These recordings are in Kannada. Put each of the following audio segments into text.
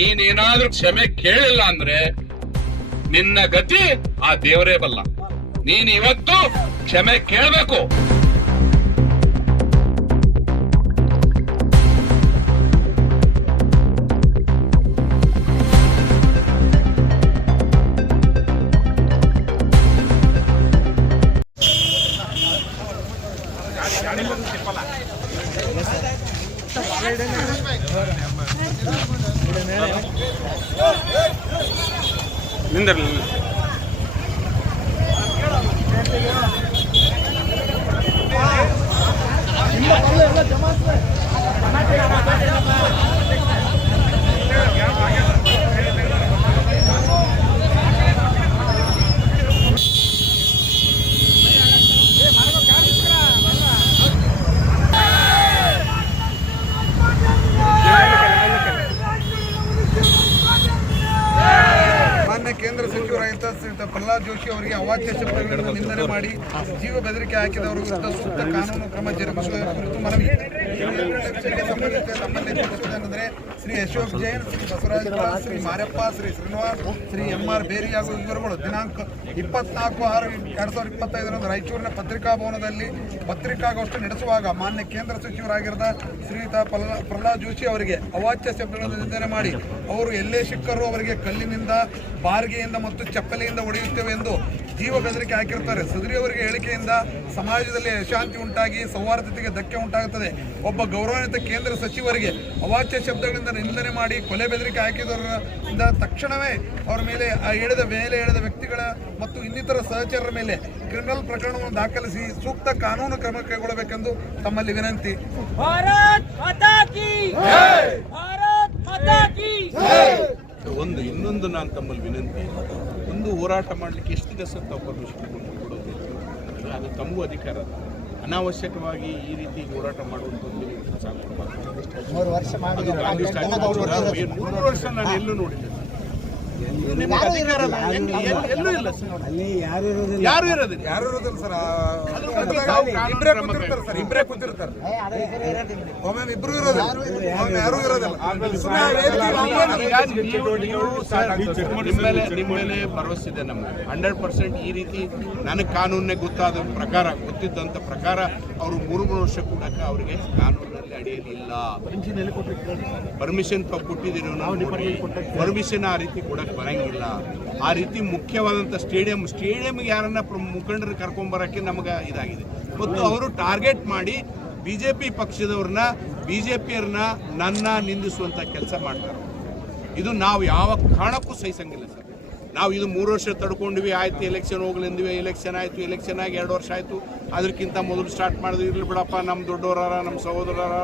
ನೀನೇನಾದ್ರೂ ಕ್ಷಮೆ ಕೇಳಿಲ್ಲ ಅಂದ್ರೆ ನಿನ್ನ ಗತಿ ಆ ದೇವರೇ ಬಲ್ಲ. ನೀನ್ ಇವತ್ತು ಕ್ಷಮೆ ಕೇಳಬೇಕು. ಕೇಂದ್ರ ಸಚಿವರಾಗಿದ್ದ ಪ್ರಹ್ಲಾದ್ ಜೋಶಿ ಅವರಿಗೆ ಅವಾಚ್ಯ ಶಬ್ದಗಳನ್ನು ನಿಂದನೆ ಮಾಡಿ ಜೀವ ಬೆದರಿಕೆ ಹಾಕಿದವರ ವಿರುದ್ಧ ಸೂಕ್ತ ಕಾನೂನು ಕ್ರಮ ಜರುಗಿಸುವ ಕುರಿತು ಮನವಿ. ಸಂಬಂಧಿಸಿದಂತೆ ಶ್ರೀ ಅಶೋಕ್ ಜೈನ್, ಶ್ರೀ ಬಸವರಾಜ, ಶ್ರೀ ಮಾರಪ್ಪ, ಶ್ರೀ ಶ್ರೀನಿವಾಸ್, ಶ್ರೀ MR ಬೇರಿ ಹಾಗೂ ಇವರುಗಳು ದಿನಾಂಕ 24/6/2025 ರಾಯಚೂರಿನ ಪತ್ರಿಕಾ ಭವನದಲ್ಲಿ ಪತ್ರಿಕಾಗೋಷ್ಠಿ ನಡೆಸುವಾಗ ಮಾನ್ಯ ಕೇಂದ್ರ ಸಚಿವರಾಗಿದ್ದ ಶ್ರೀಯುತ ಪ್ರಹ್ಲಾದ್ ಜೋಶಿ ಅವರಿಗೆ ಅವಾಚ್ಯ ಶಬ್ದಗಳನ್ನು ನಿಂದನೆ ಮಾಡಿ ಅವರು ಎಲ್ಲೇ ಸಿಕ್ಕರೂ ಅವರಿಗೆ ಕಲ್ಲಿನಿಂದ, ಬಾರಿಗೆಯಿಂದ ಮತ್ತು ಚಪ್ಪಲಿಯಿಂದ ಹೊಡೆಯುತ್ತೇವೆ ಎಂದು ಜೀವ ಬೆದರಿಕೆ ಹಾಕಿರುತ್ತಾರೆ. ಸದರಿ ಅವರಿಗೆ ಹೇಳಿಕೆಯಿಂದ ಸಮಾಜದಲ್ಲಿ ಅಶಾಂತಿ ಉಂಟಾಗಿ ಸೌಹಾರ್ದತೆಗೆ ಧಕ್ಕೆ ಉಂಟಾಗುತ್ತದೆ. ಒಬ್ಬ ಗೌರವಾನ್ವಿತ ಕೇಂದ್ರ ಸಚಿವರಿಗೆ ಅವಾಚ್ಯ ಶಬ್ದಗಳಿಂದ ನಿಂದನೆ ಮಾಡಿ ಕೊಲೆ ಬೆದರಿಕೆ ಹಾಕಿದವರಿಂದ ತಕ್ಷಣವೇ ಅವರ ಮೇಲೆ ಹೇಳಿದ ವ್ಯಕ್ತಿಗಳ ಮತ್ತು ಇನ್ನಿತರ ಸಹಚರರ ಮೇಲೆ ಕ್ರಿಮಿನಲ್ ಪ್ರಕರಣವನ್ನು ದಾಖಲಿಸಿ ಸೂಕ್ತ ಕಾನೂನು ಕ್ರಮ ಕೈಗೊಳ್ಳಬೇಕೆಂದು ತಮ್ಮಲ್ಲಿ ವಿನಂತಿ. ಇನ್ನೊಂದು ನಾನು ತಮ್ಮಲ್ಲಿ ವಿನಂತಿ, ಒಂದು ಹೋರಾಟ ಮಾಡಲಿಕ್ಕೆ ಎಷ್ಟು ದಿವಸ ತಾವು ಪರ್ಮಿಷನ್ ಕೊಡೋದು, ಅದು ತಮಗೂ ಅಧಿಕಾರ. ಅನಾವಶ್ಯಕವಾಗಿ ಈ ರೀತಿ ಹೋರಾಟ ಮಾಡುವಂಥದ್ದು 3 ವರ್ಷ ನಾನು ಎಲ್ಲೂ ನೋಡಿಲ್ಲ. ನಿಮಗೆ ಅಧಿಕಾರ ಎಲ್ಲೂ ಇಲ್ಲ ಸರ್. ಯಾರು ಇರೋದಿಲ್ಲ ಸರ್. ಇಬ್ಬರೇ ಕೂತಿರ್ತಾರೆ. ಒಮ್ಮೆ ಇಬ್ರು ಇರೋದಿಲ್ಲ, ಯಾರು ಇರೋದಿಲ್ಲ. ನಿಮ್ಮ ಮೇಲೆ ಭರವಸೆ ಇದೆ ನಮಗೆ 100%. ಈ ರೀತಿ ನನಗೆ ಕಾನೂನೇ ಗೊತ್ತಿದ್ದಂಥ ಪ್ರಕಾರ ಅವರು 3 ವರ್ಷ ಕೂಡ ಅವರಿಗೆ ಕಾನೂನಿನಲ್ಲಿ ಅಡಿಯಲಿಲ್ಲ. ಪರ್ಮಿಷನ್ ಕೊಟ್ಟಿದ್ದೀರಿ ನಾವು, ಪರ್ಮಿಷನ್ ಆ ರೀತಿ ಕೊಡಕ್ಕೆ ಬರಂಗಿಲ್ಲ. ಆ ರೀತಿ ಮುಖ್ಯವಾದಂಥ ಸ್ಟೇಡಿಯಂಗೆ ಯಾರನ್ನ ಮುಖಂಡರು ಕರ್ಕೊಂಡ್ಬರೋಕ್ಕೆ ನಮಗೆ ಇದಾಗಿದೆ. ಮತ್ತು ಅವರು ಟಾರ್ಗೆಟ್ ಮಾಡಿ BJP ಪಕ್ಷದವ್ರನ್ನ, BJPಯವ್ರನ್ನ ನನ್ನ ನಿಂದಿಸುವಂಥ ಕೆಲಸ ಮಾಡ್ತಾರೆ. ಇದು ನಾವು ಯಾವ ಕಾರಣಕ್ಕೂ ಸಹಿಸಂಗಿಲ್ಲ ಸರ್. ನಾವು ಇದು 3 ವರ್ಷ ತಡ್ಕೊಂಡ್ವಿ, ಆಯ್ತು ಎಲೆಕ್ಷನ್ ಹೋಗ್ಲಿಂದ್ವಿ, ಎಲೆಕ್ಷನ್ ಆಯಿತು, ಎಲೆಕ್ಷನ್ ಆಗಿ 2 ವರ್ಷ ಆಯಿತು. ಅದಕ್ಕಿಂತ ಮೊದಲು ಸ್ಟಾರ್ಟ್ ಮಾಡಿದ್ವಿ, ಇರ್ಲಿ ಬಿಡಪ್ಪ ನಮ್ಮ ದೊಡ್ಡವರಾರ ನಮ್ಮ ಸಹೋದರರ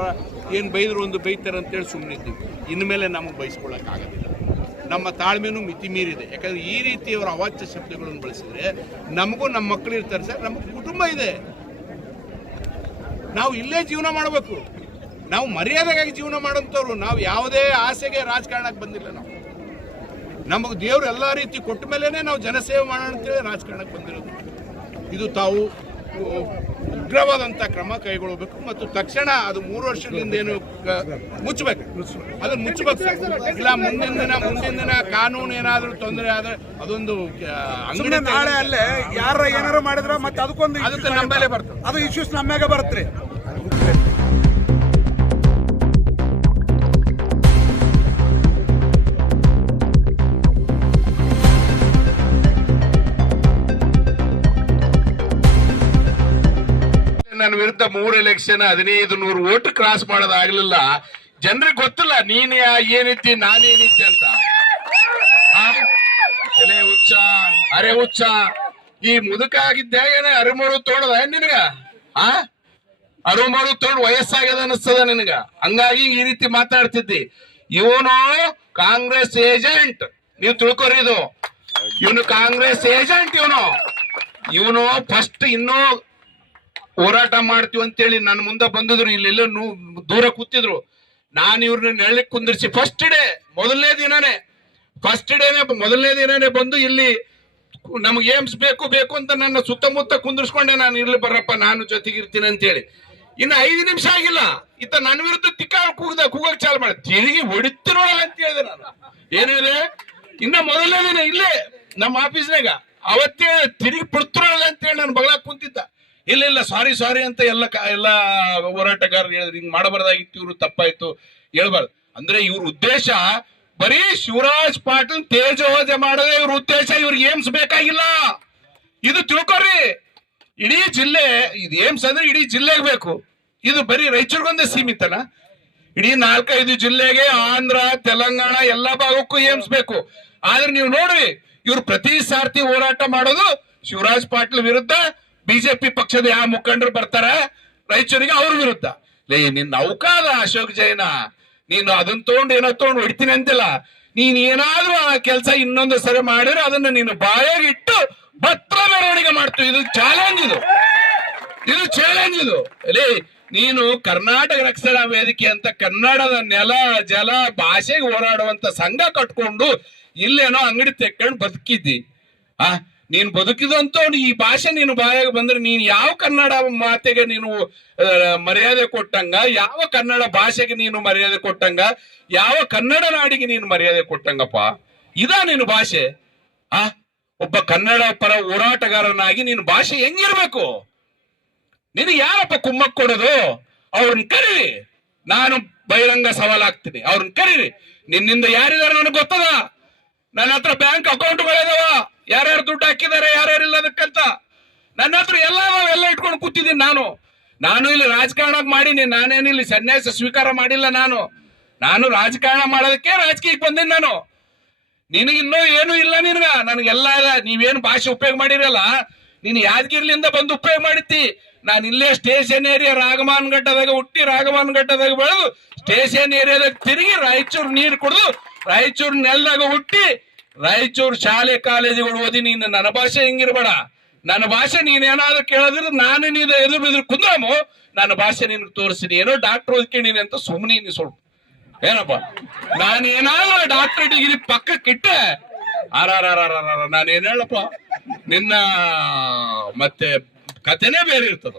ಏನು ಬೈದ್ರು ಒಂದು ಬೈತಾರೆ ಅಂತೇಳಿ ಸುಮ್ಮನಿದ್ದೀವಿ. ಇನ್ಮೇಲೆ ನಮಗೆ ಬಯಸ್ಕೊಳ್ಳೋಕ್ಕಾಗೋದಿಲ್ಲ. ನಮ್ಮ ತಾಳ್ಮೆನೂ ಮಿತಿ ಮೀರಿದೆ. ಯಾಕಂದರೆ ಈ ರೀತಿ ಅವರ ಅವಾಚ್ಯ ಶಬ್ದಗಳನ್ನು ಬಳಸಿದರೆ ನಮಗೂ ನಮ್ಮ ಮಕ್ಕಳು ಇರ್ತಾರೆ ಸರ್, ನಮಗೆ ಕುಟುಂಬ ಇದೆ, ನಾವು ಇಲ್ಲೇ ಜೀವನ ಮಾಡಬೇಕು. ನಾವು ಮರ್ಯಾದೆಗಾಗಿ ಜೀವನ ಮಾಡೋಂಥವ್ರು. ನಾವು ಯಾವುದೇ ಆಸೆಗೆ ರಾಜಕಾರಣಕ್ಕೆ ಬಂದಿಲ್ಲ. ನಮಗೆ ದೇವರು ಎಲ್ಲ ರೀತಿ ಕೊಟ್ಟ ಮೇಲೇ ನಾವು ಜನಸೇವೆ ಮಾಡೋಣ ಅಂತೇಳಿ ರಾಜಕಾರಣಕ್ಕೆ ಬಂದಿರೋದು. ಇದು ತಾವು ಉಗ್ರವಾದಂಥ ಕ್ರಮ ಕೈಗೊಳ್ಳಬೇಕು ಮತ್ತು ತಕ್ಷಣ ಅದು 3 ವರ್ಷದಿಂದ ಏನು ಮುಚ್ಚಬೇಕು, ಅದನ್ನು ಮುಚ್ಚಬೇಕು. ಇಲ್ಲ ಮುಂದಿನ ದಿನ ಕಾನೂನು ಏನಾದರೂ ತೊಂದರೆ ಆದರೆ ಅದೊಂದು ಅಂಗಡಿ ನಾಳೆ ಅಲ್ಲೇ ಯಾರ ಏನಾರು ಮಾಡಿದ್ರೆ ಮತ್ತೆ ಅದಕ್ಕೆ ನಮ್ಮ ಮೇಲೆ ಬರ್ತದೆ, ಅದು ಇಶ್ಯೂಸ್ ನಮ್ಮಾಗ ಬರುತ್ತೆ. ನನ್ನ ವಿರುದ್ಧ 3 ಎಲೆಕ್ಷನ್ 1500 ವೋಟ್ ಕ್ರಾಸ್ ಮಾಡೋದಾಗ್ಲಿಲ್ಲ. ಜನರಿಗೆ ಗೊತ್ತಿಲ್ಲ ನೀನ್ ಏನಿತ್ತಿ ನಾನೇನಿತ್ತಿ ಅಂತ. ಎಲೆ ಹುಚ್ಚ, ಅರೆ ಹುಚ್ಚ, ಈ ಮುದುಕ ಆಗಿದ್ದೆ ಏನೇ ಅರಿಮರು ತೋಣದ ನಿನಗ? ಅರಿಮರು ತೋಡ್ ವಯಸ್ಸಾಗ್ಯದ ಅನಿಸ್ತದ ನಿನಗ. ಹಂಗಾಗಿ ಈ ರೀತಿ ಮಾತಾಡ್ತಿದ್ದಿ. ಇವನು ಕಾಂಗ್ರೆಸ್ ಏಜೆಂಟ್, ನೀವು ತಿಳ್ಕೊರಿ. ಇವನು ಕಾಂಗ್ರೆಸ್ ಏಜೆಂಟ್. ಇವನು ಫಸ್ಟ್ ಇನ್ನೂ ಹೋರಾಟ ಮಾಡ್ತೀವಿ ಅಂತೇಳಿ ನನ್ನ ಮುಂದೆ ಬಂದಿದ್ರು. ಇಲ್ಲೆಲ್ಲ ದೂರ ಕೂತಿದ್ರು. ನಾನು ಇವ್ರನ್ನ ನೆರಳಿಗೆ ಕುಂದಿರ್ಸಿ ಮೊದಲನೇ ದಿನನೇ ಬಂದು ಇಲ್ಲಿ ನಮ್ಗೆ ಏಮ್ಸ್ ಬೇಕು ಅಂತ ನನ್ನ ಸುತ್ತಮುತ್ತ ಕುಂದಿರ್ಸ್ಕೊಂಡೆ. ನಾನು ಇರ್ಲಿ ಬರ್ರಪ್ಪ, ನಾನು ಜೊತೆಗಿರ್ತೀನಿ ಅಂತೇಳಿ. ಇನ್ನು 5 ನಿಮಿಷ ಆಗಿಲ್ಲ, ನನ್ನ ವಿರುದ್ಧ ಕೂಗಕ್ ಚಾಲು ಮಾಡಿ ತಿರುಗಿ ಹೊಡಿತಿರೋಣ ಅಂತ ಹೇಳಿದೆ ನಾನು. ಏನಿದೆ ಇನ್ನ ಮೊದಲನೇ ದಿನ ಇಲ್ಲೇ ನಮ್ಮ ಆಫೀಸ್ನಾಗ ಅವತ್ತೇ ತಿರುಗಿ ಪುಡ್ತ್ರಲ್ಲ ಅಂತೇಳಿ ನಾನು ಬಗಳಾಕ್ ಕುಂತಿದ್ದ. ಇಲ್ಲ ಸಾರಿ ಅಂತ ಎಲ್ಲ ಹೋರಾಟಗಾರರು ಹೇಳಿದ್ರು, ಹಿಂಗ್ ಮಾಡಬಾರ್ದಾಗಿತ್ತು, ಇವ್ರು ತಪ್ಪಾಯ್ತು ಹೇಳ್ಬಾರ್ದು. ಅಂದ್ರೆ ಇವ್ರ ಉದ್ದೇಶ ಬರೀ ಶಿವರಾಜ್ ಪಾಟೀಲ್ ತೇಜೋವಧೆ ಮಾಡದೆ ಇವ್ರ ಉದ್ದೇಶ, ಇವ್ರಿಗೆ ಏಮ್ಸ್ ಬೇಕಾಗಿಲ್ಲ. ಇದು ತಿಳ್ಕೊರಿ. ಇಡೀ ಜಿಲ್ಲೆ ಇದು ಏಮ್ಸ್ ಅಂದ್ರೆ ಇಡೀ ಜಿಲ್ಲೆಗೆ ಬೇಕು. ಇದು ಬರೀ ರಾಯಚೂರಿಗೊಂದೇ ಸೀಮಿತನ? ಇಡೀ 4-5 ಜಿಲ್ಲೆಗೆ, ಆಂಧ್ರ, ತೆಲಂಗಾಣ ಎಲ್ಲಾ ಭಾಗಕ್ಕೂ ಏಮ್ಸ್ ಬೇಕು. ಆದ್ರೆ ನೀವು ನೋಡ್ರಿ, ಇವ್ರು ಪ್ರತಿ ಸಾರ್ತಿ ಹೋರಾಟ ಮಾಡೋದು ಶಿವರಾಜ್ ಪಾಟೀಲ್ ವಿರುದ್ಧ. ಬಿಜೆಪಿ ಪಕ್ಷದ ಯಾವ ಮುಖಂಡರು ಬರ್ತಾರ ರಾಯಚೂರಿಗೆ ಅವ್ರ ವಿರುದ್ಧ. ನಿನ್ನ ಅವಕಾದ ಅಶೋಕ್ ಜೈನ, ನೀನು ಅದನ್ನ ತಗೊಂಡು ಏನೋ ತಗೊಂಡು ಹೊಡಿತೀನಿ ಅಂತಿಲ್ಲ. ನೀನ್ ಏನಾದ್ರೂ ಆ ಕೆಲಸ ಇನ್ನೊಂದು ಸರಿ ಮಾಡಿದ್ರೆ ಅದನ್ನ ನೀನು ಬಾಯಾಗಿಟ್ಟು ಭತ್ರ ಮೆರವಣಿಗೆ ಮಾಡ್ತೀವಿ. ಇದು ಚಾಲೆಂಜ್, ಇದು ಚಾಲೆಂಜ್. ಇದು ಅಲ್ಲೇ ನೀನು ಕರ್ನಾಟಕ ರಕ್ಷಣಾ ವೇದಿಕೆ ಅಂತ ಕನ್ನಡದ ನೆಲ ಜಲ ಭಾಷೆಗೆ ಹೋರಾಡುವಂತ ಸಂಘ ಕಟ್ಕೊಂಡು ಇಲ್ಲೇನೋ ಅಂಗಡಿ ತೆಕ್ಕೊಂಡು ಬದುಕಿದ್ದಿ. ನೀನ್ ಬದುಕಿದಂತ ಈ ಭಾಷೆ ನೀನು ಬಾಯಾಗ ಬಂದ್ರೆ ನೀನ್ ಯಾವ ಕನ್ನಡ ಮಾತೆಗೆ ನೀನು ಮರ್ಯಾದೆ ಕೊಟ್ಟಂಗ, ಯಾವ ಕನ್ನಡ ಭಾಷೆಗೆ ನೀನು ಮರ್ಯಾದೆ ಕೊಟ್ಟಂಗ, ಯಾವ ಕನ್ನಡ ನಾಡಿಗೆ ನೀನು ಮರ್ಯಾದೆ ಕೊಟ್ಟಂಗಪ್ಪ? ಇದಾ ನೀನು ಭಾಷೆ? ಒಬ್ಬ ಕನ್ನಡ ಪರ ಹೋರಾಟಗಾರನಾಗಿ ನೀನು ಭಾಷೆ ಹೆಂಗಿರ್ಬೇಕು? ನಿನಗೆ ಯಾರಪ್ಪ ಕುಮ್ಮಕ್ ಕೊಡೋದು? ಅವ್ರನ್ನ ಕರೀರಿ, ನಾನು ಬಹಿರಂಗ ಸವಾಲಾಗ್ತೀನಿ. ಅವ್ರನ್ನ ಕರೀರಿ. ನಿನ್ನಿಂದ ಯಾರಿದಾರ ನನಗೆ ಗೊತ್ತದ. ನನ್ನ ಹತ್ರ ಬ್ಯಾಂಕ್ ಅಕೌಂಟ್ಗಳಿದಾವ, ಯಾರ್ಯಾರು ದುಡ್ಡು ಹಾಕಿದ್ದಾರೆ, ಯಾರ್ಯಾರಿಲ್ಲ ಅದಕ್ಕಂತ. ನನ್ನ ಹತ್ರ ಎಲ್ಲ ಇಟ್ಕೊಂಡು ಕೂತಿದ್ದೀನಿ. ನಾನು ಇಲ್ಲಿ ರಾಜಕಾರಣ ಮಾಡೀನಿ. ನಾನೇನಿಲ್ಲಿ ಸನ್ಯಾಸ ಸ್ವೀಕಾರ ಮಾಡಿಲ್ಲ. ನಾನು ರಾಜಕಾರಣ ಮಾಡೋದಕ್ಕೆ ರಾಜಕೀಯಕ್ಕೆ ಬಂದೀನಿ. ನಾನು ನಿನಗಿನ್ನೂ ಏನು ಇಲ್ಲ. ನನಗೆಲ್ಲ ಇಲ್ಲ. ನೀವೇನು ಭಾಷೆ ಉಪಯೋಗ ಮಾಡಿರಲ್ಲ, ನೀನು ಯಾದಗಿರಿಲಿಂದ ಬಂದು ಉಪಯೋಗ ಮಾಡಿದ್ದಿ. ನಾನು ಇಲ್ಲೇ ಸ್ಟೇಷನ್ ಏರಿಯಾ ರಾಗಮಾನ್ ಘಟ್ಟದಾಗ ಹುಟ್ಟಿ, ರಾಗಮಾನ್ ಘಟ್ಟದಾಗ ಬೆಳೆದು, ಸ್ಟೇಷನ್ ಏರಿಯಾದಾಗ ತಿರುಗಿ, ರಾಯಚೂರು ನೀರು ಕುಡಿದು, ರಾಯಚೂರು ನೆಲದಾಗ ಹುಟ್ಟಿ, ರಾಯಚೂರು ಶಾಲೆ ಕಾಲೇಜುಗಳು ಓದಿ. ನೀನು ನನ್ನ ಭಾಷೆ ಹೆಂಗಿರ್ಬೇಡ. ನನ್ನ ಭಾಷೆ ನೀನೇನಾದ್ರೂ ಕೇಳಿದ್ರೆ ನಾನು ನೀನು ಎದುರು ಕುಂದ್ರಮು ನನ್ನ ಭಾಷೆ ನಿನ್ಗೆ ತೋರಿಸ್ತೀನಿ. ಏನೋ ಡಾಕ್ಟರ್ ಓದ್ಕೊಂಡಿನಿ ಅಂತ ಸುಮ್ಮನೆ ನೀ ಸ್ವಲ್ಪ ಏನಪ್ಪ, ನಾನೇನಾದ್ರೂ ಡಾಕ್ಟರ್ ಡಿಗ್ರಿ ಪಕ್ಕಕ್ಕಿಟ್ಟೆ ನಾನೇನ್ ಹೇಳಪ್ಪ, ನಿನ್ನ ಮತ್ತೆ ಕಥೆನೇ ಬೇರೆ ಇರ್ತದ.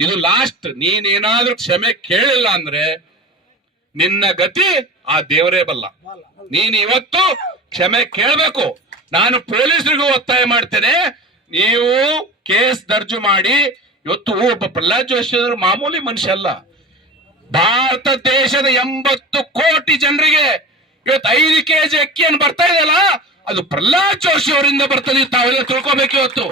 ಇದು ಲಾಸ್ಟ್. ನೀನೇನಾದ್ರೂ ಕ್ಷಮೆ ಕೇಳಿಲ್ಲ ಅಂದ್ರೆ ನಿನ್ನ ಗತಿ ಆ ದೇವರೇ ಬಲ್ಲ. ನೀನ್ ಇವತ್ತು ಕ್ಷಮೆ ಕೇಳಬೇಕು. ನಾನು ಪೊಲೀಸರಿಗೂ ಒತ್ತಾಯ ಮಾಡ್ತೇನೆ, ನೀವು ಕೇಸ್ ದರ್ಜು ಮಾಡಿ. ಇವತ್ತು ಒಬ್ಬ ಪ್ರಹ್ಲಾದ್ ಜೋಶಿ ಅವರು ಮಾಮೂಲಿ ಮನುಷ್ಯ ಅಲ್ಲ. ಭಾರತ ದೇಶದ 80 ಕೋಟಿ ಜನರಿಗೆ ಇವತ್ತು 5 kg ಅಕ್ಕಿಯನ್ನು ಬರ್ತಾ ಇದೆಯಲ್ಲ, ಅದು ಪ್ರಹ್ಲಾದ್ ಜೋಶಿ ಅವರಿಂದ ಬರ್ತದೆ. ತಾವೆಲ್ಲ ತಿಳ್ಕೊಬೇಕು. ಇವತ್ತು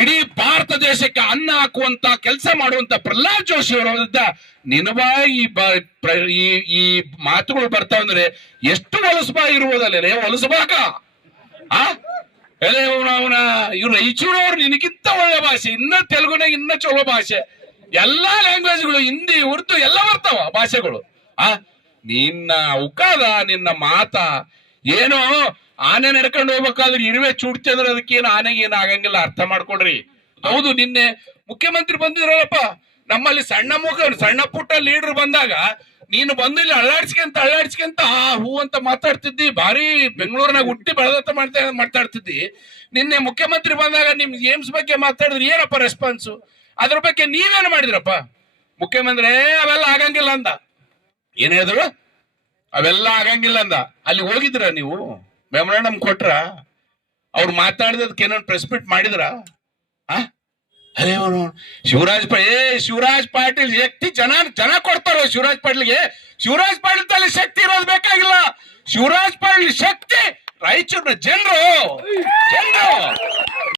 ಇಡೀ ಭಾರತ ದೇಶಕ್ಕೆ ಅನ್ನ ಹಾಕುವಂತ ಕೆಲಸ ಮಾಡುವಂತ ಪ್ರಹ್ಲಾದ್ ಜೋಶಿ ಅವರ ವಿರುದ್ಧ ನಿನಬಾಯಿ ಈ ಮಾತುಗಳು ಬರ್ತಾವಂದ್ರೆ ಎಷ್ಟು ಹೊಲಸಬಾ ಇರುವುದಲ್ಲ. ಹೊಲಸಬಾಕ ಅವನ ಇವ್ರು ರಾಯಚೂರವ್ರು ನಿನಗಿಂತ ಒಳ್ಳೆ ಭಾಷೆ, ಇನ್ನ ತೆಲುಗುನಾಗ ಇನ್ನ ಚಲೋ ಭಾಷೆ, ಎಲ್ಲಾ ಲ್ಯಾಂಗ್ವೇಜ್ಗಳು, ಹಿಂದಿ, ಉರ್ದು ಎಲ್ಲ ಬರ್ತಾವ ಭಾಷೆಗಳು. ನಿನ್ನ ಉಕಾದ, ನಿನ್ನ ಮಾತ ಏನೋ ಆನೆ ನಡ್ಕೊಂಡು ಹೋಗ್ಬೇಕಾದ್ರೆ ಇರುವೆ ಚೂಡ್ತಿ ಅಂದ್ರೆ ಅದಕ್ಕೇನು ಆನೆಗೆ ಏನು ಆಗಂಗಿಲ್ಲ. ಅರ್ಥ ಮಾಡ್ಕೊಡ್ರಿ. ಹೌದು, ನಿನ್ನೆ ಮುಖ್ಯಮಂತ್ರಿ ಬಂದಿದ್ರಲ್ಲಪ್ಪ, ನಮ್ಮಲ್ಲಿ ಸಣ್ಣ ಪುಟ್ಟ ಲೀಡರ್ ಬಂದಾಗ ನೀನು ಬಂದು ಇಲ್ಲಿ ಅಳ್ಳಾಡ್ಸ್ಕೊಂತ ಹೂ ಅಂತ ಮಾತಾಡ್ತಿದ್ದಿ. ಭಾರಿ ಬೆಂಗಳೂರಿನಾಗ ಹುಟ್ಟಿ ಬೆಳೆದಂತ ಮಾತಾಡ್ತಿದ್ದಿ. ನಿನ್ನೆ ಮುಖ್ಯಮಂತ್ರಿ ಬಂದಾಗ ನಿಮ್ ಏಮ್ಸ್ ಬಗ್ಗೆ ಮಾತಾಡಿದ್ರಿ, ಏನಪ್ಪ ರೆಸ್ಪಾನ್ಸು? ಅದ್ರ ಬಗ್ಗೆ ನೀವೇನು ಮಾಡಿದ್ರಪ್ಪ? ಮುಖ್ಯಮಂತ್ರಿ ಅವೆಲ್ಲ ಆಗಂಗಿಲ್ಲ ಅಂದ. ಏನ್ ಹೇಳಿದ್ರು? ಅವೆಲ್ಲ ಆಗಂಗಿಲ್ಲ ಅಂದ. ಅಲ್ಲಿ ಹೋಗಿದ್ರ ನೀವು? ಮೆಮೊರಾಂಡಮ್ ಕೊಟ್ರ? ಅವ್ರು ಮಾತಾಡಿದಕ್ಕೆ ಏನಾದ್ರು ಪ್ರೆಸ್ ಮೀಟ್ ಮಾಡಿದ್ರ? ಅರೇ ಅವನು ಶಿವರಾಜ್ ಪಾಟೀಲ್ ಶಕ್ತಿ ಜನ ಕೊಡ್ತಾರ. ಶಿವರಾಜ್ ಪಾಟೀಲ್ಗೆ ಶಿವರಾಜ್ ಪಾಟೀಲ್ ತಲೆ ಶಕ್ತಿ ಇರೋದು ಬೇಕಾಗಿಲ್ಲ. ಶಿವರಾಜ್ ಪಾಟೀಲ್ ಶಕ್ತಿ ರಾಯಚೂರಿನ ಜನರು